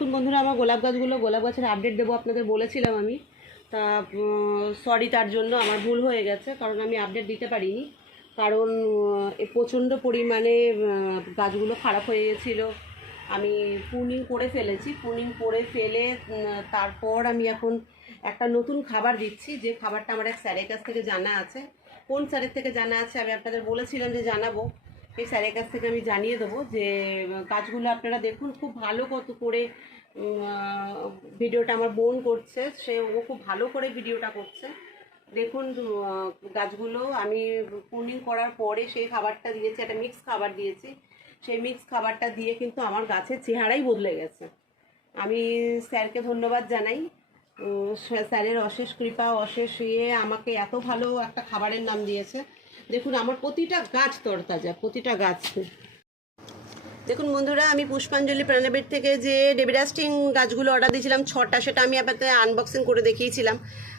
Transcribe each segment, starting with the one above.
দেখুন বন্ধুরা, আমার গোলাপ গাছের আপডেট দেবো আপনাদের বলেছিলাম আমি। তা সরি, তার জন্য আমার ভুল হয়ে গেছে, কারণ আমি আপডেট দিতে পারিনি। কারণ প্রচণ্ড পরিমাণে গাছগুলো খারাপ হয়ে গেছিলো। আমি প্রুনিং করে ফেলেছি। প্রুনিং করে ফেলে তারপর আমি এখন একটা নতুন খাবার দিচ্ছি, যে খাবারটা আমার এক স্যারের কাছ থেকে জানা আছে। কোন স্যারের থেকে জানা আছে আমি আপনাদের বলেছিলাম যে জানাবো। এই স্যারের কাছ থেকে আমি জানিয়ে দেবো যে গাছগুলো আপনারা দেখুন, খুব ভালো কত করে ভিডিওটা আমার বোন করছে। ও খুব ভালো করে ভিডিওটা করছে। দেখুন গাছগুলো আমি প্রুনিং করার পরে সেই খাবারটা দিয়েছি, একটা মিক্স খাবার দিয়েছি। সেই মিক্স খাবারটা দিয়ে কিন্তু আমার গাছের চেহারাই বদলে গেছে। আমি স্যারকে ধন্যবাদ জানাই। স্যারের অশেষ কৃপা, অশেষ আমাকে এত ভালো একটা খাবারের নাম দিয়েছে। দেখুন আমার প্রতিটা গাছ তরতাজা, প্রতিটা গাছ। দেখুন বন্ধুরা, আমি পুষ্পাঞ্জলি প্রাণবেট থেকে যে ডেবিডাস্টিং গাছগুলো অর্ডার দিয়েছিলাম 6টা, সেটা আমি আপনাদের আনবক্সিং করে দেখিয়েছিলাম।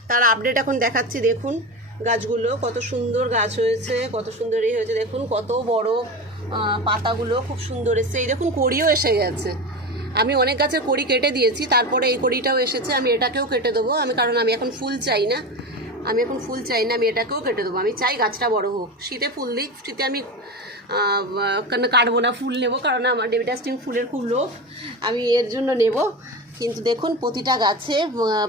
তার আপডেট এখন দেখাচ্ছি। দেখুন গাছগুলো কত সুন্দর গাছ হয়েছে, কত সুন্দর হয়েছে। দেখুন কত বড় পাতাগুলো, খুব সুন্দর এসছে। এই দেখুন কড়িও এসে গেছে। আমি অনেক গাছের কড়ি কেটে দিয়েছি, তারপরে এই কড়িটাও এসেছে। আমি এটাকেও কেটে দেবো, কারণ আমি এখন ফুল চাই না। আমি এটাকেও কেটে দেবো। আমি চাই গাছটা বড় হোক। শীতে ফুল দিই, শীতে আমি কাটবো না, ফুল নেবো, কারণ আমার ডেবিডাস্টিং ফুলের খুব লোভ, আমি এর জন্য নেব। কিন্তু দেখুন প্রতিটা গাছে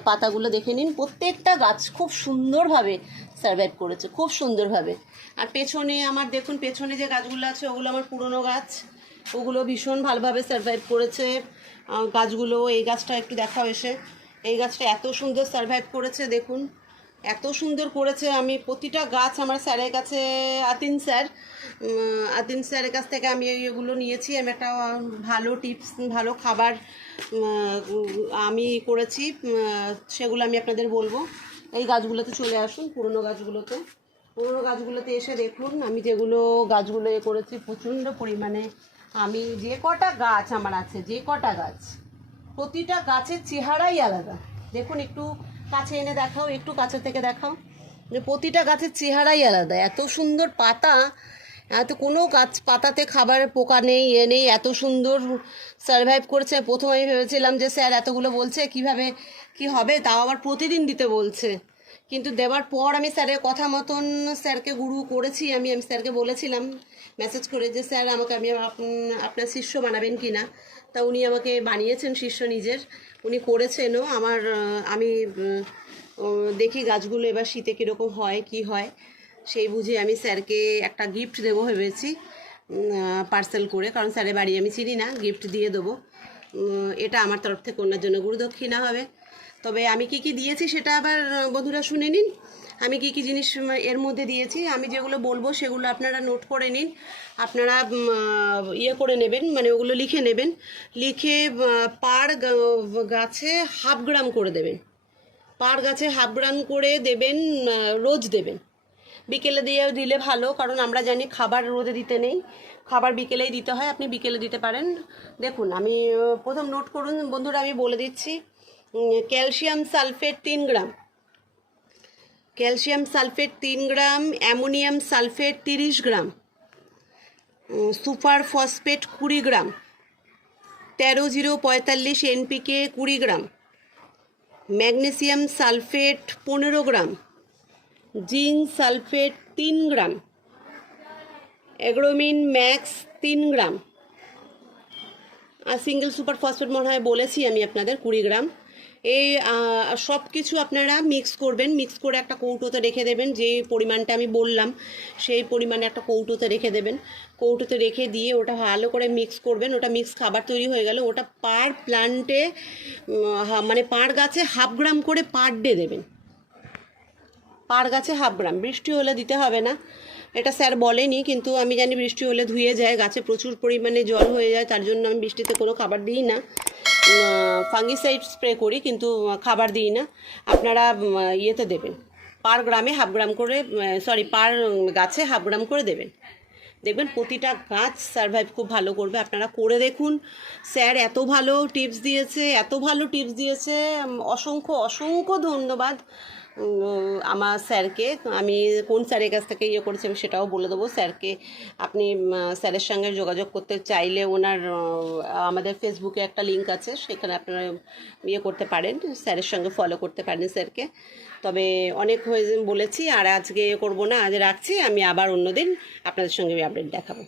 পাতাগুলো দেখে নিন, প্রত্যেকটা গাছ খুব সুন্দরভাবে সারভাইভ করেছে, খুব সুন্দরভাবে। আর পেছনে আমার দেখুন, পেছনে যে গাছগুলো আছে ওগুলো আমার পুরনো গাছ, ওগুলো ভীষণ ভালোভাবে সারভাইভ করেছে গাছগুলো। এই গাছটা একটু দেখাও এসে, এই গাছটা এত সুন্দর সারভাইভ করেছে, দেখুন এত সুন্দর করেছে। আমি প্রতিটা গাছ আমার স্যারের কাছে, আতিন স্যারের কাছ থেকে আমি এগুলো নিয়েছি। আমি একটা ভালো টিপস, ভালো খাবার আমি করেছি, সেগুলো আমি আপনাদের বলবো। এই গাছগুলোতে চলে আসুন, পুরনো গাছগুলোতে এসে দেখুন আমি যেগুলো গাছগুলো করেছি। প্রচণ্ড পরিমাণে আমি যে কটা গাছ আমার আছে, প্রতিটা গাছের চেহারাই আলাদা। দেখুন একটু কাছে এনে দেখাও, একটু কাছে থেকে দেখাও, যে প্রতিটা গাছের চেহারাই আলাদা। এত সুন্দর পাতা, এত কোনো গাছ পাতাতে খাবারের পোকা নেই, নেই, এত সুন্দর সারভাইভ করেছে। প্রথমে আমি ভেবেছিলাম যে স্যার এতগুলো বলছে কিভাবে কি হবে, তাও আবার প্রতিদিন দিতে বলছে। কিন্তু দেওয়ার পর আমি স্যারের কথা মতন স্যারকে গুরু করেছি। আমি স্যারকে বলেছিলাম মেসেজ করে যে স্যার আমাকে আপনার শিষ্য বানাবেন কি না। তা উনি আমাকে বানিয়েছেন শিষ্য নিজের, উনি করেছেনও। আমি দেখি গাছগুলো এবার শীতে কীরকম হয়, কি হয়, সেই বুঝে আমি স্যারকে একটা গিফট দেবো ভেবেছি, পার্সেল করে, কারণ স্যারের বাড়ি আমি চিনি না, গিফট দিয়ে দেবো। এটা আমার তরফ থেকে ওনার জন্য গুরুদক্ষিণা হবে। তবে আমি কি দিয়েছি সেটা আবার বন্ধুরা শুনে নিন। আমি কি জিনিস এর মধ্যে দিয়েছি, আমি যেগুলো বলবো সেগুলো আপনারা নোট করে নিন। আপনারা করে নেবেন, মানে ওগুলো লিখে নেবেন। লিখে পার গাছে হাফ গ্রাম করে দেবেন, করে দেবেন, রোজ দেবেন। বিকেলে দিলে ভালো, কারণ আমরা জানি খাবার রোদে দিতে নেই, খাবার বিকেলেই দিতে হয়। আপনি বিকেলে দিতে পারেন। দেখুন আমি প্রথম নোট করুন বন্ধুরা, আমি বলে দিচ্ছি। ক্যালসিয়াম সালফেট 3 গ্রাম, অ্যামোনিয়াম সালফেট 30 গ্রাম, সুপার ফসফেট 20 গ্রাম, 13-0-45 এনপিকে 20 গ্রাম, ম্যাগনেসিয়াম সালফেট 15 গ্রাম, জিঙ্ক সালফেট 3 গ্রাম, অ্যাগ্রোমিন ম্যাক্স 3 গ্রাম, আর সিঙ্গেল সুপার ফসফেট মনে হয় বলেছি আমি আপনাদের 20 গ্রাম। এই সব কিছু আপনারা মিক্স করবেন, মিক্স করে একটা কৌটোতে রেখে দেবেন। যে পরিমাণটা আমি বললাম সেই পরিমাণে একটা কৌটোতে রেখে দেবেন। কৌটোতে রেখে দিয়ে ওটা ভালো করে মিক্স করবেন। ওটা মিক্স খাবার তৈরি হয়ে গেলে ওটা পার প্ল্যান্টে, মানে পার গাছে হাফ গ্রাম করে পার ডে দেবেন। পার গাছে হাফ গ্রাম। বৃষ্টি হলে দিতে হবে না, এটা স্যার বলেনি, কিন্তু আমি জানি বৃষ্টি হলে ধুয়ে যায়, গাছে প্রচুর পরিমাণে জল হয়ে যায়, তার জন্য আমি বৃষ্টিতে কোনো খাবার দিই না। ফাঙ্গিসাইড স্প্রে করি, কিন্তু খাবার দিই না। আপনারা ইয়েতে দেবেন, পার গ্রামে হাফ গ্রাম করে, পার গাছে হাফ গ্রাম করে দেবেন। দেখবেন প্রতিটা গাছ সারভাইভ খুব ভালো করবে। আপনারা করে দেখুন। স্যার এত ভালো টিপস দিয়েছে, অসংখ্য ধন্যবাদ। আমার স্যারকে, আমি কোন স্যারের কাছ থেকে ইয়ে করেছি আমি সেটাও বলে দেবো স্যারকে। আপনি স্যারের সঙ্গে যোগাযোগ করতে চাইলে ওনার আমাদের ফেসবুকে একটা লিঙ্ক আছে, সেখানে আপনারা ইয়ে করতে পারেন, স্যারের সঙ্গে ফলো করতে পারেন স্যারকে। তবে অনেক হয়ে বলেছি, আর আজকে ইয়ে করবো না, আজ রাখছি। আমি আবার অন্যদিন আপনাদের সঙ্গে আপডেট দেখাবো।